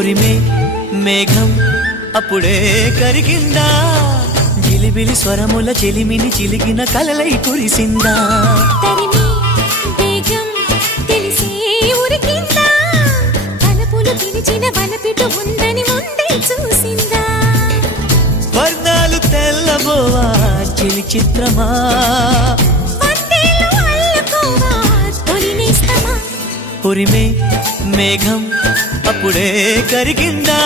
ఉరిమే మేఘం అప్పుడే కరిగిందా, జిలిబిలి స్వరముల చెలిమిని చిలికిన కలలై కురిసిందా. తరిమి వేగం తెలిసే ఉరికిందా, తలపులు పిలిచిన వలపిటు ఉందని ముందే చూసిందా. వర్ణాలు తెల్లబోవా చెలి చిత్రమా, వందేళ్ళు అల్లుకోవా తొలి నేస్తమా. ఉరిమే మేఘం అప్పుడే కరిగిందా,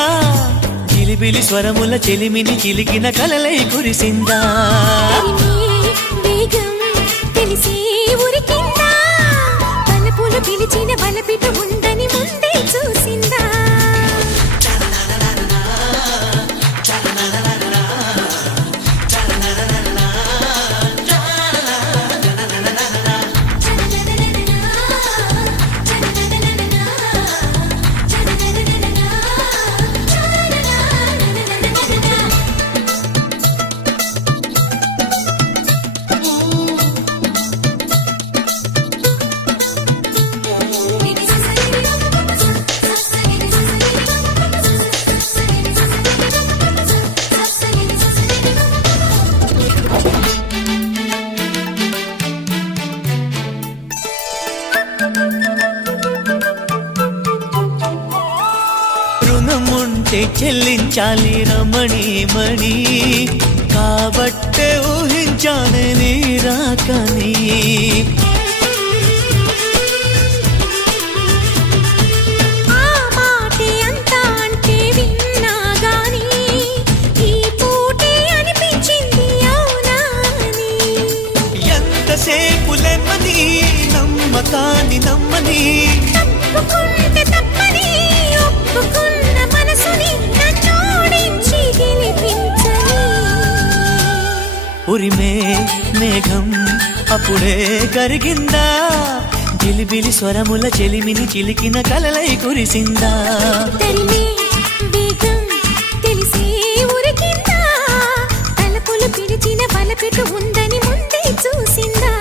జిలిబిలి స్వరముల చెలిమిని చిలికిన కలలై కురిసిందా. తరిమి వేగం తెలిసే ఉరికిందా, తలపులు పిలిచిన వలపిటు ఉందని ముందే చూసిందా. రుణముంటే చెల్లించాలి రమణి మణి, కాబట్టే ఊహించానే నీ రాకని. ఆ మాటే అంతా అంటే విన్నా గాని, ఈ పూటే అనిపించింది అవునా అని. ఎంతసేపు లెమ్మని నమ్మకాన్ని నమ్మని, తప్పుకుంటే తప్పని ఒప్పుకున్న మనసుని నన్నోడించి గెలిపించని. ఉరిమే మేఘం అప్పుడే కరిగిందా, జిలిబిలి స్వరముల చెలిమిని చిలికిన కలలై కురిసిందా. తరిమే వేగం తెలిసే ఉరికిందా, తలపులు పిలిచిన వలపిటు ఉందని ముందే చూసిందా.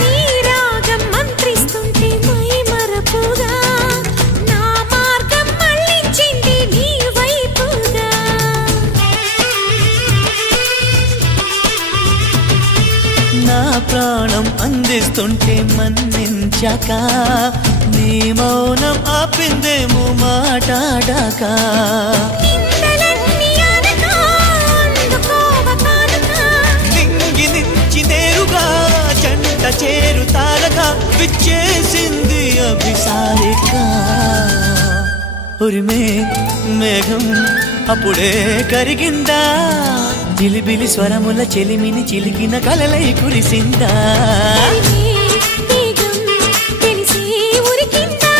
నీ రాగం మంత్రిస్తుంటే మై మరపుగా, నా మార్గం మళ్ళించింది నీ వైపుగా. నా ప్రాణం అందిస్తుంటే మన్నించాక, నీ మౌనం ఆపిందేమో మాటాడాక. నిందలన్నీ అనక అందుకోవ కానుక, నింగి నుంచి నేరుగా జంట చేరుతారగా విచ్చేసింది అభిసారిక. ఉరిమే మేఘం అప్పుడే కరిగిందా, జిలిబిలి స్వరముల చెలిమిని చిలికిన కలలై కురిసిందా. తరిమే వేగం తెలిసే ఉరికిందా,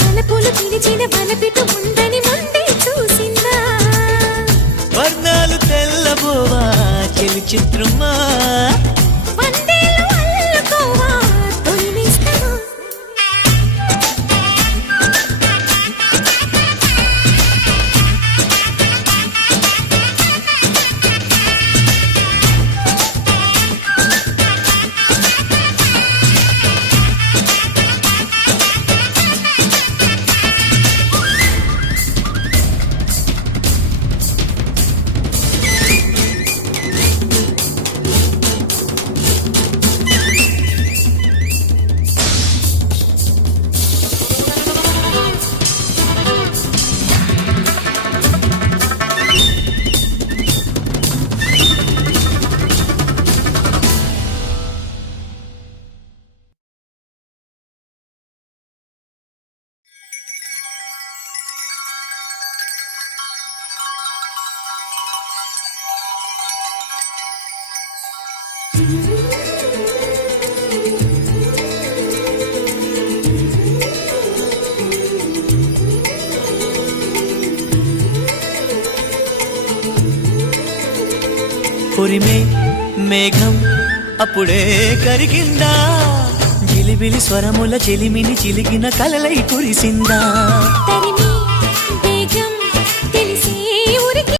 తలపులు పిలిచిన వలపిటు ఉందని ముందే చూసిందా. వర్ణాలు తెల్లబోవా చెలి చిత్రమా, వందేళ్ళు అల్లుకోవా తొలి నేస్తమా. ఉరిమే మేఘం అప్పుడే కరిగిందా జిలిబిలి స్వరముల చెలిమిని చిలిగిన కలలై కురిసిందా తరిమి వేగం